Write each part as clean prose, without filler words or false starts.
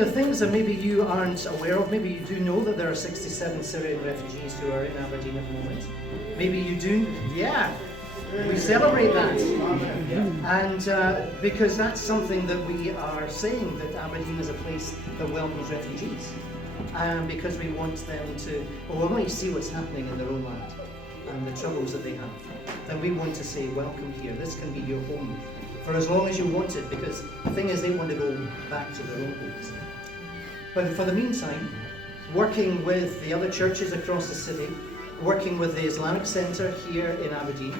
the things that maybe you aren't aware of, maybe you do know that there are 67 Syrian refugees who are in Aberdeen at the moment. Maybe you do, yeah, we celebrate that. And because that's something that we are saying, that Aberdeen is a place that welcomes refugees. And because we want them to, well, when we see what's happening in their own land and the troubles that they have, then we want to say, welcome here, this can be your home for as long as you want it, because the thing is they want to go back to their own homes. But for the meantime, working with the other churches across the city, working with the Islamic Centre here in Aberdeen,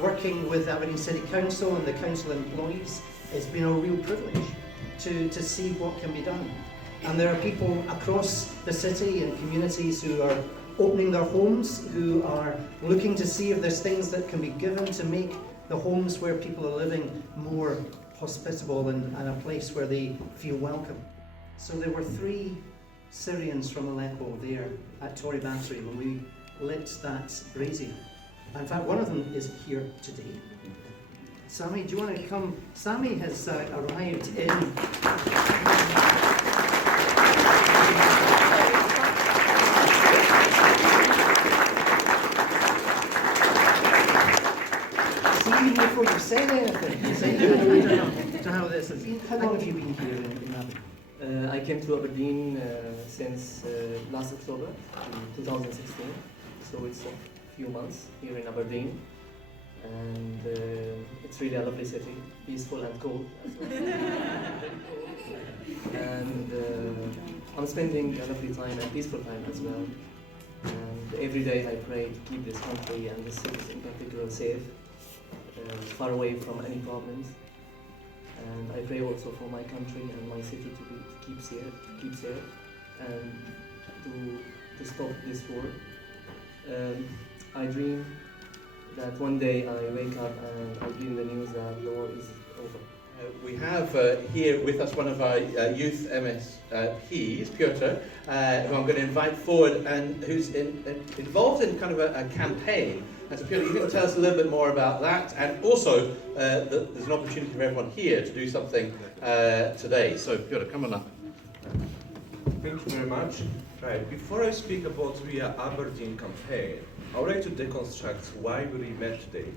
working with Aberdeen City Council and the council employees, it's been a real privilege to see what can be done. And there are people across the city and communities who are opening their homes, who are looking to see if there's things that can be given to make the homes where people are living more hospitable and a place where they feel welcome. So there were 3 Syrians from Aleppo there at Torrey Battery when we lit that brazier. In fact, one of them is here today. Sammy, do you want to come? Sammy has arrived in... See, even before you said anything, you say, I don't know how this is. How long have you been here in Aberdeen? I came to Aberdeen since last October, 2016, so it's a few months here in Aberdeen, and it's really a lovely city, peaceful and cold as well. Very cold. And I'm spending a lovely time and peaceful time as well, and every day I pray to keep this country and this city in particular safe, far away from any problems. And I pray also for my country and my city to keep safe, and to stop this war. I dream that one day I wake up and I dream the news that the war is over. We have here with us one of our youth MSPs, Piotr, who I'm going to invite forward, and who's involved in kind of a campaign. And so Piotr, you can tell us a little bit more about that, and also there's an opportunity for everyone here to do something today. So Piotr, come on up. Thank you very much. Right, before I speak about the Aberdeen campaign, I would like to deconstruct why we met today.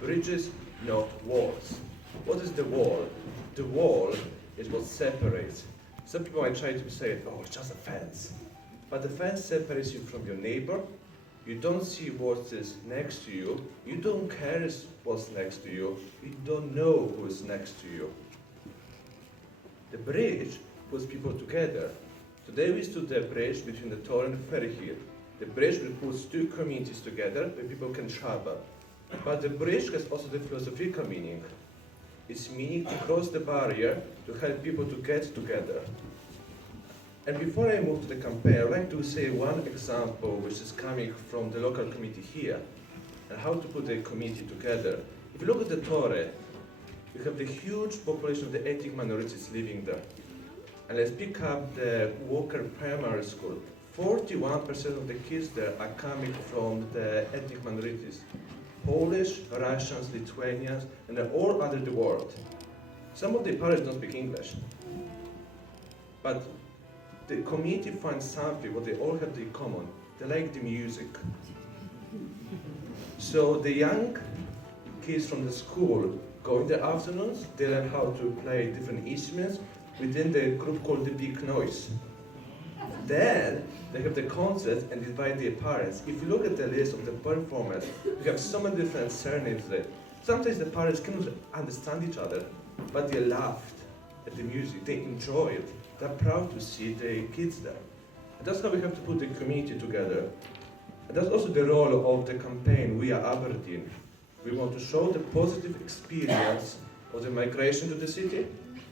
Bridges, not walls. What is the wall? The wall is what separates. Some people might try to say, oh, it's just a fence. But the fence separates you from your neighbor. You don't see what is next to you. You don't care what's next to you. You don't know who is next to you. The bridge puts people together. Today we stood the bridge between the Tor and the ferry here. The bridge puts 2 communities together where people can travel. But the bridge has also the philosophical meaning. It's meaning to cross the barrier to help people to get together. And before I move to the campaign, I'd like to say one example which is coming from the local community here, and how to put the community together. If you look at the Torre, you have the huge population of the ethnic minorities living there. And let's pick up the Walker Primary School. 41% of the kids there are coming from the ethnic minorities. Polish, Russians, Lithuanians, and they're all under the world. Some of the parents don't speak English. But the community finds something what they all have in common. They like the music. So the young kids from the school go in the afternoons, they learn how to play different instruments within the group called the Big Noise. Then they have the concert and invite their parents. If you look at the list of the performers, we have so many different surnames there. Sometimes the parents cannot understand each other, but they laughed at the music, they enjoy it. They're proud to see the kids there. And that's how we have to put the community together. And that's also the role of the campaign, We Are Aberdeen. We want to show the positive experience of the migration to the city.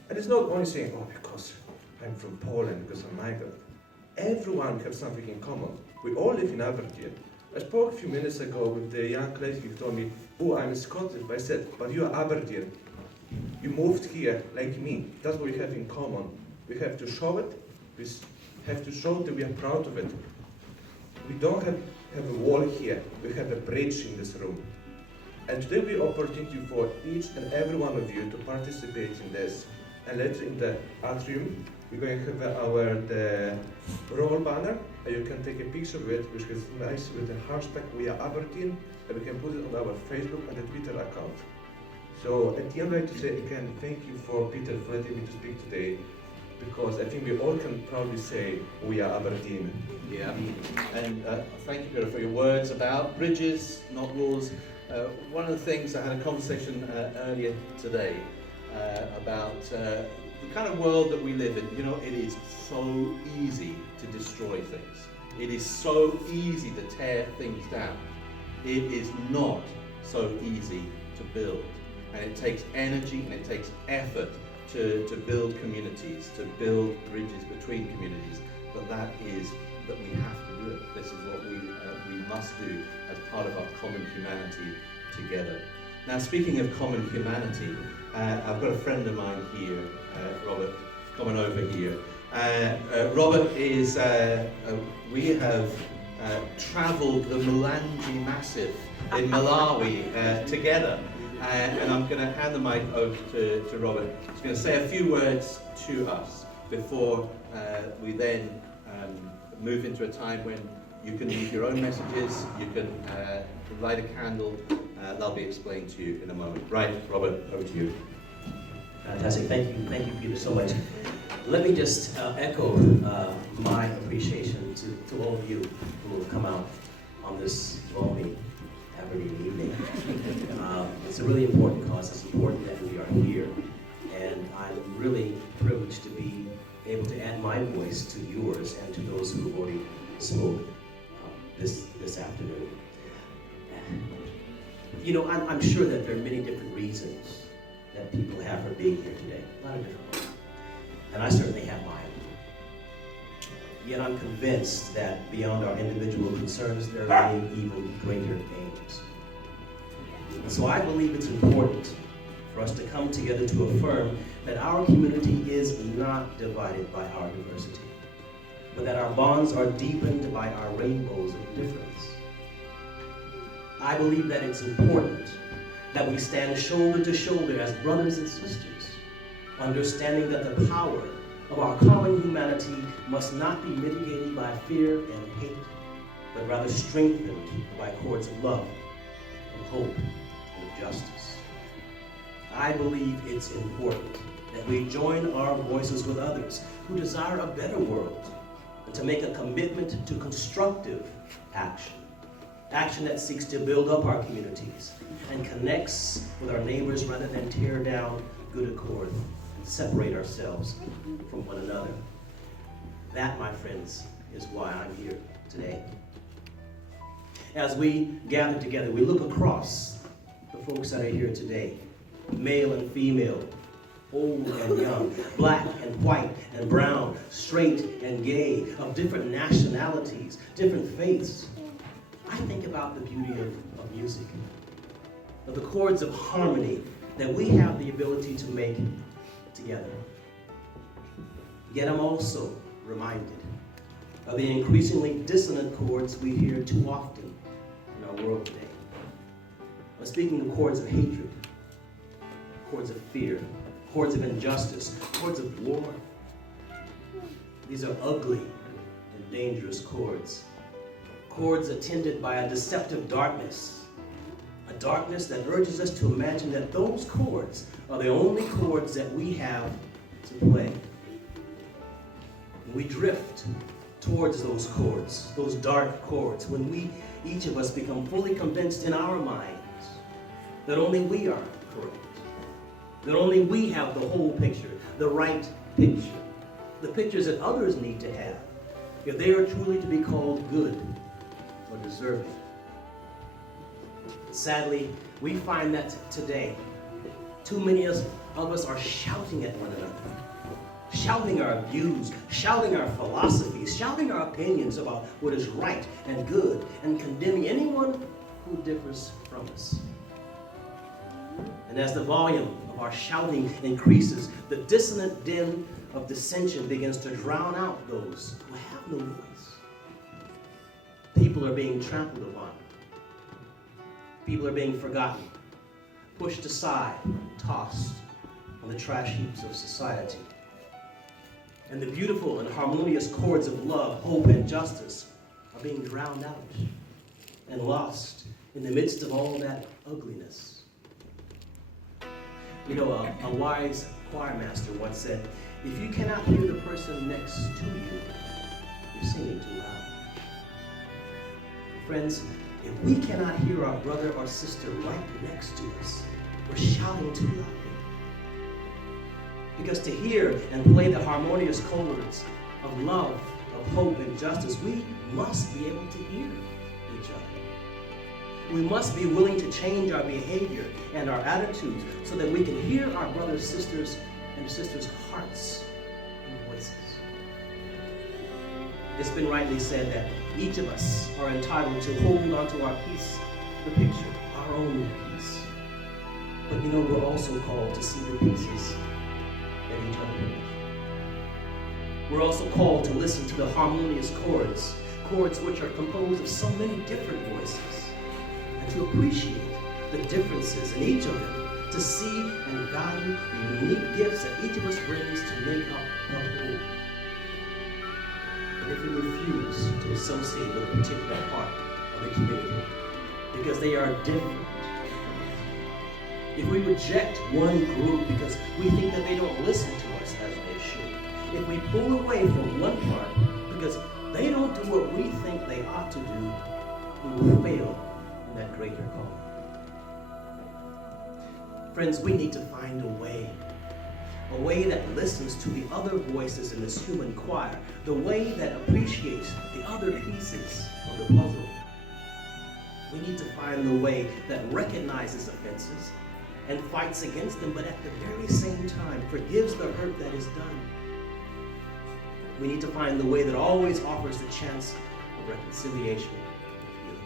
And it's not only saying, oh, because I'm from Poland, because I'm migrant. Everyone has something in common. We all live in Aberdeen. I spoke a few minutes ago with the young lady who told me, oh, I'm Scottish. But I said, but you are Aberdeen. You moved here like me. That's what we have in common. We have to show it. We have to show that we are proud of it. We don't have a wall here. We have a bridge in this room. And today we have opportunity for each and every one of you to participate in this. And later in the atrium, we're going to have the roll banner, and you can take a picture of it, which is nice with the hashtag We Are Aberdeen, and we can put it on our Facebook and the Twitter account. So at the end, I'd like to say again, thank you for Peter for letting me to speak today, because I think we all can proudly say we are Aberdeen. Yeah, and thank you, Peter, for your words about bridges, not walls. One of the things, I had a conversation earlier today about the kind of world that we live in. You know, it is so easy to destroy things. It is so easy to tear things down. It is not so easy to build. And it takes energy and it takes effort to build communities, to build bridges between communities. But that we have to do it. This is what we must do as part of our common humanity together. Now, speaking of common humanity, I've got a friend of mine here, Robert, coming over here. Robert is, we have travelled the Mulanje Massif in Malawi together. And I'm going to hand the mic over to Robert. He's going to say a few words to us before we then move into a time when you can leave your own messages, you can light a candle, they'll be explained to you in a moment. Right, Robert, over to you. Fantastic, thank you Peter so much. Let me just echo my appreciation to all of you who have come out on this balmy Aberdeen evening. It's a really important cause. It's important that we are here, and I'm really privileged to be able to add my voice to yours and to those who have already spoken this afternoon. You know, I'm sure that there are many different reasons that people have for being here today. A lot of different ones, and I certainly have mine. Yet I'm convinced that beyond our individual concerns, there are many even greater aims. And so I believe it's important for us to come together to affirm that our community is not divided by our diversity, but that our bonds are deepened by our rainbows of difference. I believe that it's important that we stand shoulder to shoulder as brothers and sisters, understanding that the power of our common humanity must not be mitigated by fear and hate, but rather strengthened by cords of love, of hope, and of justice. I believe it's important that we join our voices with others who desire a better world, and to make a commitment to constructive action. Action that seeks to build up our communities and connects with our neighbors rather than tear down good accord and separate ourselves from one another. That, my friends, is why I'm here today. As we gather together, we look across the folks that are here today, male and female, old and young, black and white and brown, straight and gay, of different nationalities, different faiths. I think about the beauty of music, of the chords of harmony that we have the ability to make together. Yet I'm also reminded of the increasingly dissonant chords we hear too often in our world today. I'm speaking of chords of hatred, chords of fear, chords of injustice, chords of war. These are ugly and dangerous chords. Chords attended by a deceptive darkness, a darkness that urges us to imagine that those chords are the only chords that we have to play. We drift towards those chords, those dark chords, when each of us become fully convinced in our minds that only we are correct, that only we have the whole picture, the right picture, the pictures that others need to have if they are truly to be called good or deserving. Sadly, we find that today, too many of us are shouting at one another, shouting our views, shouting our philosophies, shouting our opinions about what is right and good, and condemning anyone who differs from us. And as the volume of our shouting increases, the dissonant din of dissension begins to drown out those who have no voice. People are being trampled upon. People are being forgotten, pushed aside, tossed, on the trash heaps of society. And the beautiful and harmonious chords of love, hope, and justice are being drowned out and lost in the midst of all that ugliness. You know, a wise choir master once said, if you cannot hear the person next to you, you're singing too loud. Friends, if we cannot hear our brother or sister right next to us, we're shouting too loudly. Because to hear and play the harmonious chords of love, of hope, and justice, we must be able to hear each other. We must be willing to change our behavior and our attitudes so that we can hear our brothers, sisters, and sisters' hearts and voices. It's been rightly said that each of us are entitled to holding on to our piece, the picture, our own piece. But you know, we're also called to see the pieces that each other has. We're also called to listen to the harmonious chords which are composed of so many different voices, and to appreciate the differences in each of them, to see and value the unique gifts that each of us brings to make up the whole. And if we refuse to associate with a particular part of the community because they are different, if we reject one group because we think that they don't listen to us as they should, if we pull away from one part because they don't do what we think they ought to do, we will fail in that greater calling. Friends, we need to find a way that listens to the other voices in this human choir, the way that appreciates the other pieces of the puzzle. We need to find the way that recognizes offenses and fights against them, but at the very same time forgives the hurt that is done. We need to find the way that always offers the chance of reconciliation and healing.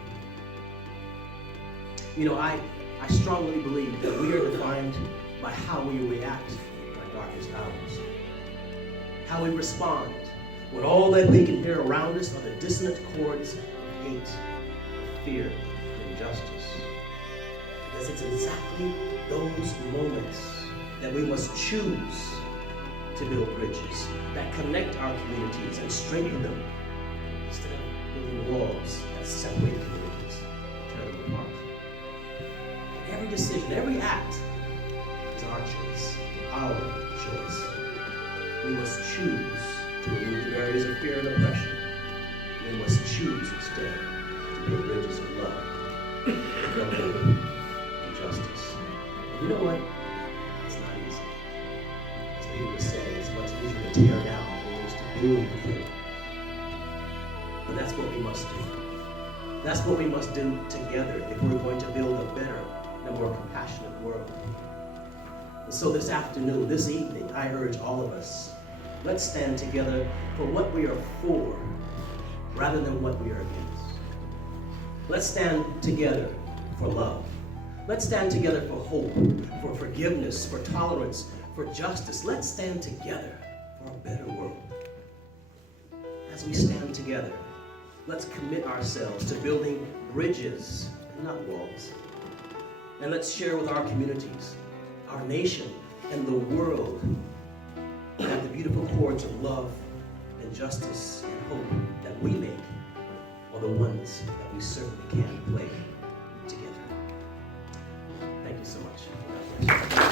You know, I strongly believe that we are defined by how we react in our darkest hours. How we respond when all that we can hear around us are the dissonant chords of hate, of fear, and injustice. Because it's exactly those moments that we must choose to build bridges that connect our communities and strengthen them instead of building walls that separate communities and tear them apart. And every decision, every act is our choice, our choice. We must choose to remove the barriers of fear and oppression. We must choose instead to build bridges of love, of hope, and justice. And you know what? It's not easy. As Peter was saying, it's much easier to tear down than it is to build things. But that's what we must do. That's what we must do together if we're going to build a better and a more compassionate world. And so this afternoon, this evening, I urge all of us, let's stand together for what we are for rather than what we are against. Let's stand together for love. Let's stand together for hope, for forgiveness, for tolerance, for justice. Let's stand together for a better world. As we stand together, let's commit ourselves to building bridges and not walls. And let's share with our communities, our nation, and the world that the beautiful chords of love and justice and hope that we make are the ones that we certainly can play together. Thank you so much. God bless you.